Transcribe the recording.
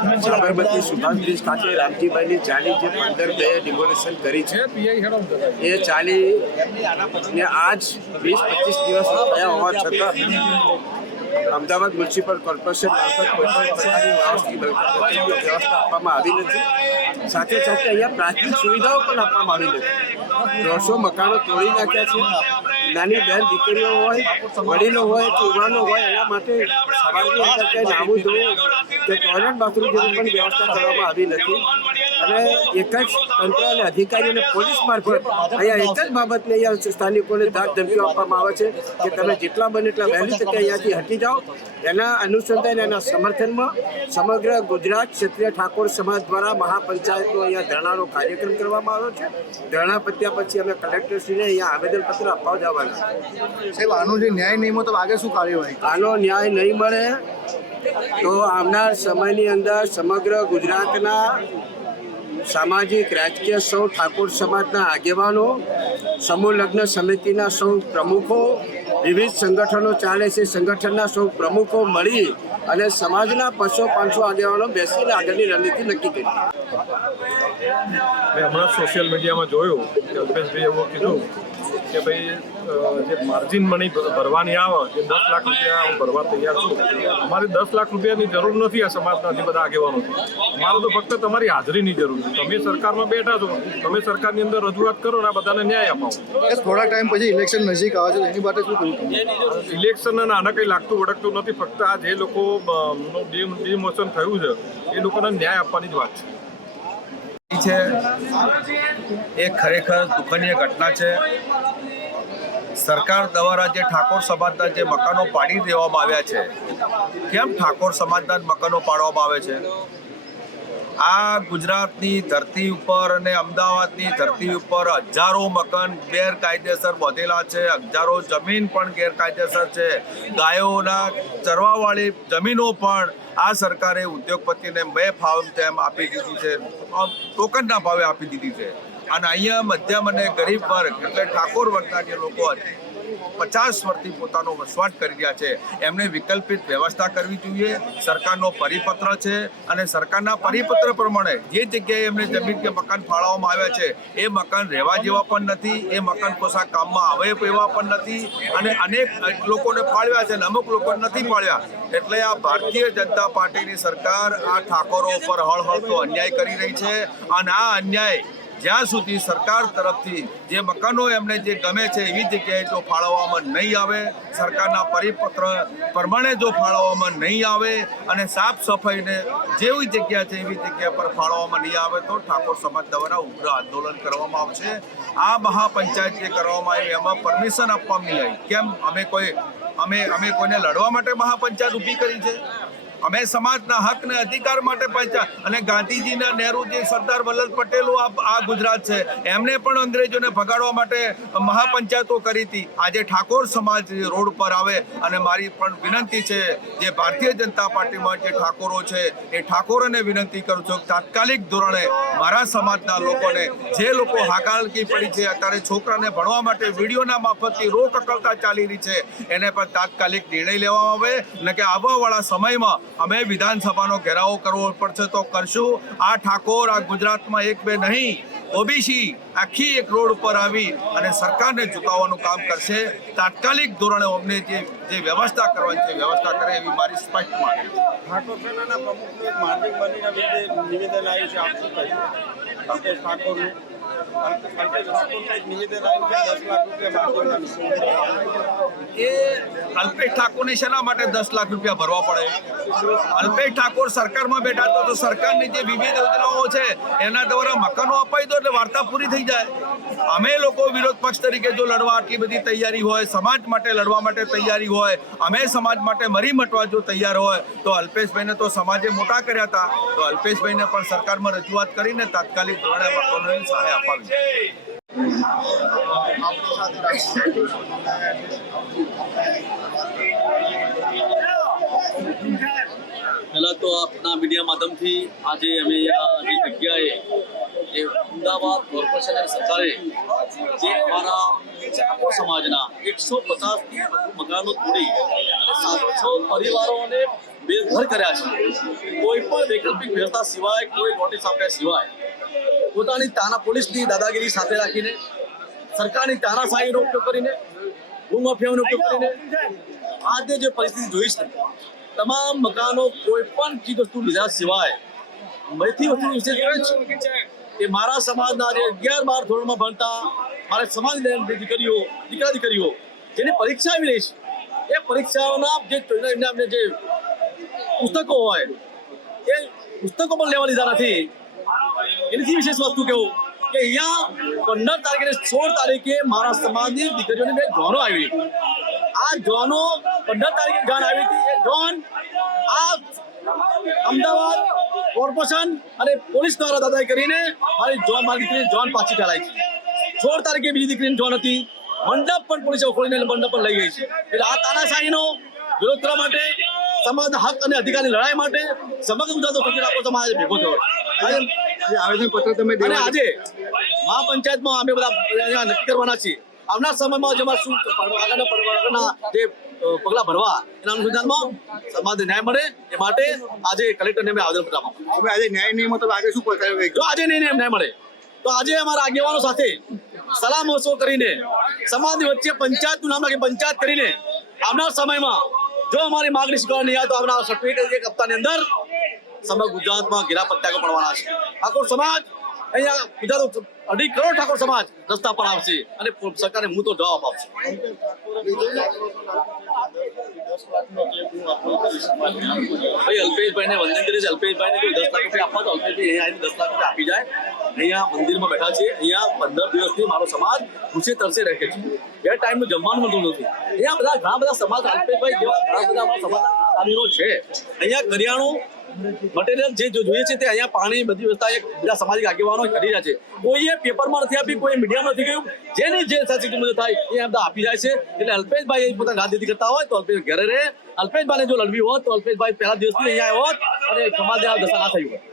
Sabarmati Subhash bridge ખાતે રામજીભાઈની ચાલી જે 15 ડિમોલેશન કરી છે એ ચાલીને આજ 20-25 દિવસ થયા હોવા છતાં અમદાવાદ મ્યુનિસિપલ કોર્પોરેશન મારફત કોઈપણ પ્રકારની વ્યવસ્થા આપવામાં આવી નથી. સાથે સાથે અહીંયા પ્રાથમિક સુવિધાઓ પણ આપવામાં આવી નથી. 150 મકાનો તોડી નાખ્યા છે. નાની બેન દીકરીઓ હોય, વડીલો હોય, યુવાનો હોય, એના માટે સવારની અંદર ક્યાંય નાવું ધોવું કે ટોયલેટ બાથરૂમ જેવી પણ વ્યવસ્થા કરવામાં આવી નથી. અને એક જ તંત્ર અને અધિકારીઓને પોલીસ મારફત અહીંયા એક જ બાબતને અહીંયા સ્થાનિકોને ધાક ધમકીઓ આપવામાં આવે છે કે તમે જેટલા બને એટલા વહેલી તકે અહીંયાથી હટી જાઓ. એના અનુસંધાન એના સમર્થનમાં સમગ્ર ગુજરાત ક્ષત્રિય ઠાકોર સમાજ દ્વારા મહાપંચાયતનો અહીંયા ધરણાનો કાર્યક્રમ કરવામાં આવ્યો છે. ધરણા પત્યા પછી અમે કલેક્ટરશ્રીને અહીંયા આવેદનપત્ર આપવા જવાના. સાહેબ, આનો જે ન્યાય નહીં મળે તો આગળ શું કાર્યવાહી? આનો ન્યાય નહીં મળે તો આવનાર સમયની અંદર સમગ્ર ગુજરાતના સામાજિક રાજકીય સૌ ઠાકોર સમાજના આગેવાનો, સમૂહ લગ્ન સમિતિના સૌ પ્રમુખો, વિવિધ સંગઠનો ચાલે છે, સંગઠનના સૌ પ્રમુખો મળી અને સમાજના 500 આગેવાનો બેસીને આગળની રણનીતિ નક્કી કરી. મેં હમણાં સોશિયલ મીડિયામાં જોયું કે અલ્પેશભાઈ એવું કીધું કે ભાઈ જે માર્જિન મની ભરવાની આવે એ 10 લાખ રૂપિયા હું ભરવા તૈયાર છું. અમારે 10 લાખ રૂપિયાની જરૂર નથી આ સમાજના જે બધા આગેવાનોથી. અમારે તો ફક્ત તમારી હાજરીની જરૂર છે. તમે સરકારમાં બેઠા છો, તમે સરકારની અંદર રજૂઆત કરો ને આ બધાને ન્યાય અપાવો. થોડા ટાઈમ પછી ઇલેક્શન નજીક આવે છે, એની માટે શું કહ્યું? ઇલેક્શન આના કંઈ લાગતું વળગતું નથી. ફક્ત આ જે લોકો ડિમોશન થયું છે એ લોકોને ન્યાય આપવાની જ વાત છે. એ ખરેખર દુઃખનીય ઘટના છે. સરકાર દ્વારા જે ઠાકોર સમાજના જે મકાનો પાડી દેવામાં આવ્યા છે, કેમ ઠાકોર સમાજના મકાનો પાડવામાં આવે છે? આ ગુજરાતની ધરતી ઉપર અને અમદાવાદની ધરતી ઉપર હજારો મકાન ગેરકાયદેસર બાંધેલા છે. હજારો જમીન પણ ગેરકાયદેસર છે. ગાયોના ચરવાવાળી જમીનો પણ આ સરકારે ઉદ્યોગપતિને બે ફાવ તેમ આપી દીધી છે, ટોકનના ભાવે આપી દીધી છે. અને અહીંયા મધ્યમ અને ગરીબ વર્ગ એટલે ઠાકોર વર્ગના જે લોકો 50 વર્ષથી પોતાનો વસવાટ કરી રહ્યા છે એમને વિકલ્પિત વ્યવસ્થા કરવી જોઈએ. સરકારનો પરિપત્ર છે અને સરકારના પરિપત્ર પ્રમાણે જે જગ્યાએ એમને જમીન કે મકાન ફાળવવામાં આવ્યા છે એ મકાન રહેવા જેવા પણ નથી, એ મકાન કોશા કામમાં આવે એવા પણ નથી. અને અનેક લોકોને ફાળવ્યા છે અને અમુક લોકોને નથી ફાળવ્યા. એટલે આ ભારતીય જનતા પાર્ટીની સરકાર આ ઠાકોરો ઉપર હળહળતો અન્યાય કરી રહી છે. અને આ અન્યાય જ્યાં સુધી સરકાર તરફથી જે મકાનો એમને જે ગમે છે એવી જગ્યાએ જો ફાળવવામાં નહીં આવે, સરકારના પરિપત્ર પ્રમાણે જો ફાળવવામાં નહીં આવે અને સાફ સફાઈને જેવી જગ્યા છે એવી જગ્યા પર ફાળવવામાં નહીં આવે તો ઠાકોર સમાજ દ્વારા ઉગ્ર આંદોલન કરવામાં આવશે. આ મહાપંચાયત જે કરવામાં આવી એમાં પરમિશન આપવામાં નહીં આવી. કેમ? અમે કોઈને લડવા માટે મહાપંચાયત ઊભી કરી છે? અમે સમાજના હક ને અધિકાર માટે પંચાયત અને ગાંધીજીના નહેરુજી સરદાર વલ્લભ પટેલો આ ગુજરાત છે એમને પણ અંગ્રેજોને ભગાડવા માટે મહાપંચાયતો કરી હતી. આજે ઠાકોર સમાજ રોડ પર આવે અને મારી પણ વિનંતી છે જે ભારતીય જનતા પાર્ટીમાં જે ઠાકોરો છે એ ઠાકોરોને વિનંતી કરું છું તાત્કાલિક ધોરણે મારા સમાજના લોકોને જે લોકો હાકાલકી પડી છે, અત્યારે છોકરાને ભણવા માટે વિડીયોના મારફતથી રોક અકળતા ચાલી રહી છે એને પર તાત્કાલિક નિર્ણય લેવામાં આવે ને કે આવવાવાળા સમયમાં અમે વિધાનસભાનો ઘેરાવો કરવો પડશે તો કરશું. આ ઠાકોર આ ગુજરાતમાં એક બે નહીં, ઓબીસી આખી એક રોડ પર આવી અને સરકારને ઝુકાવવાનું કામ કરશે. તાત્કાલિક ધોરણે અમને જે વ્યવસ્થા કરવાની છે વ્યવસ્થા કરે એવી મારી સ્પષ્ટ માંગણી છે. ઠાકોર સેનાના પ્રમુખનું માર્જિન મનીના વિશે નિવેદન આવ્યું છે, આપ શું કહીશું? અલ્પેશ ઠાકોરનું નિવેદન આવ્યું છે 10 લાખ રૂપિયા એ અલ્પેશ ઠાકોરને શેના માટે 10 લાખ રૂપિયા ભરવા પડે? અલ્પેશ ઠાકોર સરકારમાં બેઠા તો સરકારની જે વિવિધ યોજનાઓ છે એના દ્વારા મકાનો અપાઈ દો એટલે વાર્તા પૂરી થઈ જાય. અમે લોકો વિરોધ પક્ષ તરીકે જો લડવા આટલી બધી તૈયારી હોય, સમાજ માટે લડવા માટે તૈયારી હોય, અમે સમાજ માટે મરી મટવા જો તૈયાર હોય તો અલ્પેશભાઈને તો સમાજે મોટા કર્યા હતા તો અલ્પેશભાઈને પણ સરકારમાં રજૂઆત કરીને તાત્કાલિક ધોરણે મકાનોની સહાય અપાવી. પહેલાં તો આપના મીડિયા માધ્યમથી આજે અમે અહીંયા જે જગ્યાએ જે અમદાવાદ કોર્પોરેશન અને સરકારે જે અમારા ઠાકોર સમાજના 150થી વધુ મકાનો તોડી અને 700 પરિવારોને બેઘર કર્યા છે. કોઈ પણ વૈકલ્પિક વ્યવસ્થા સિવાય, કોઈ નોટિસ આપ્યા સિવાય પોતાની પોલીસની દાદાગીરી સાથે રાખીને, સરકારની તાનાશાહીનો ઉપયોગ કરીને, ભૂમાફિયાઓનો ઉપયોગ કરીને આજે જે પરિસ્થિતિ જોઈ છે, તમામ મકાનો કોઈ પણ ચીજ વસ્તુ લીધા સિવાય બધી વસ્તુ વિશે છે કે મારા સમાજના જે 11-12 ધોરણમાં ભણતા મારા સમાજની દીકરીઓ જેની પરીક્ષા આવી રહી છે, એ પરીક્ષાઓના જે પુસ્તકો હોય એ પુસ્તકો પણ લેવા લીધા નથી. એનાથી વિશેષ વસ્તુ કેવું કે અહીંયા 15 તારીખે 16 તારીખે મારા સમાજની દીકરીઓની 2 જોનો આવી. આ જોનો 15 તારીખે જાણ આવી હતી. એ જોન આ અમદાવાદ કોર્પોરેશન અને પોલીસ દ્વારા દાદાઈ કરીને મારી દીકરી જોન પાછી ફેલાઈ છે. 16 તારીખે બીજી દીકરીની જોન હતી. મંડપ પણ પોલીસે ખોલીને મંડપ પણ લઈ ગઈ છે. એટલે આ તાનાશાહીનો વિરોધ કરવા માટે, સમાજના હક અને અધિકારની લડાઈ માટે સમગ્ર ગુજરાતનો ફકીર આપણો સમાજ ભેગો થયો. આવેદન પત્ર તમે અને આજે મહાપંચાયતમાં અમે બધા અહીંયા નક્કી કરવાના છીએ આવનાર સમયમાં જે અમારે શું આગળના જે પગલા ભરવા એના અનુસંધાનમાં સમાજને ન્યાય મળે એ માટે આજે કલેક્ટરને અમે આવેદનપત્ર આપ્યું. હવે આજે ન્યાય નહીં મળે તો આગળ શું પડકારો? જો આજે ન્યાય મળે તો આજે અમારા આગેવાનો સાથે સલાહ મહોત્સવ કરીને સમાજની વચ્ચે પંચાયતનું નામ રાખી પંચાયત કરીને આવનાર સમયમાં જો અમારી માગણી સ્વીકાર નહીં આવે તો આવનાર સર્ટિફિકેટ 1 હપ્તાની અંદર સમગ્ર ગુજરાતમાં ઘેરા પત્તા પડવાના છે. ઠાકોર સમાજ અહીંયા ગુજરાત 2.5 કરોડ ઠાકોર સમાજ રસ્તા પર આવશે અને સરકારને હું તો જવાબ આપશે. ભાઈ અલ્પેશભાઈને વંદન કરીશ. અલ્પેશભાઈને કોઈ 10 લાખ રૂપિયા આપવા તો અલ્પેશભાઈ અહીંયા 10 લાખ રૂપિયા આપી જાય. અહીંયા મંદિરમાં બેઠા છે. અહીંયા 15 દિવસથી મારો સમાજ ભૂસે તરસે રહે છે. બે ટાઈમનું જમવાનું મળતું નથી. અહીંયા ઘણા બધા સમાજ અલ્પેશભાઈ જેવા ઘણા બધા અમારા સમાજના છે. અહીંયા કરિયાણું મટીરિયલ જે જોઈએ છે તે અહીંયા પાણી બધી વ્યવસ્થા એક બીજા સામાજિક આગેવાનો કરી રહ્યા છે. કોઈએ પેપરમાં નથી આપી, કોઈ મીડિયામાં નથી ગયું. જેની જે સાચી મુદ્દે થાય એ બધા આપી જાય છે. એટલે અલ્પેશભાઈ પોતાની રાજનીતિ કરતા હોય તો અલ્પેશ ઘરે રહે. અલ્પેશભાઈને જો લડવી હોત તો અલ્પેશભાઈ પહેલા દિવસથી અહીંયા આવ્યો હોત અને સમાજને આ દશા ના થઈ હોત.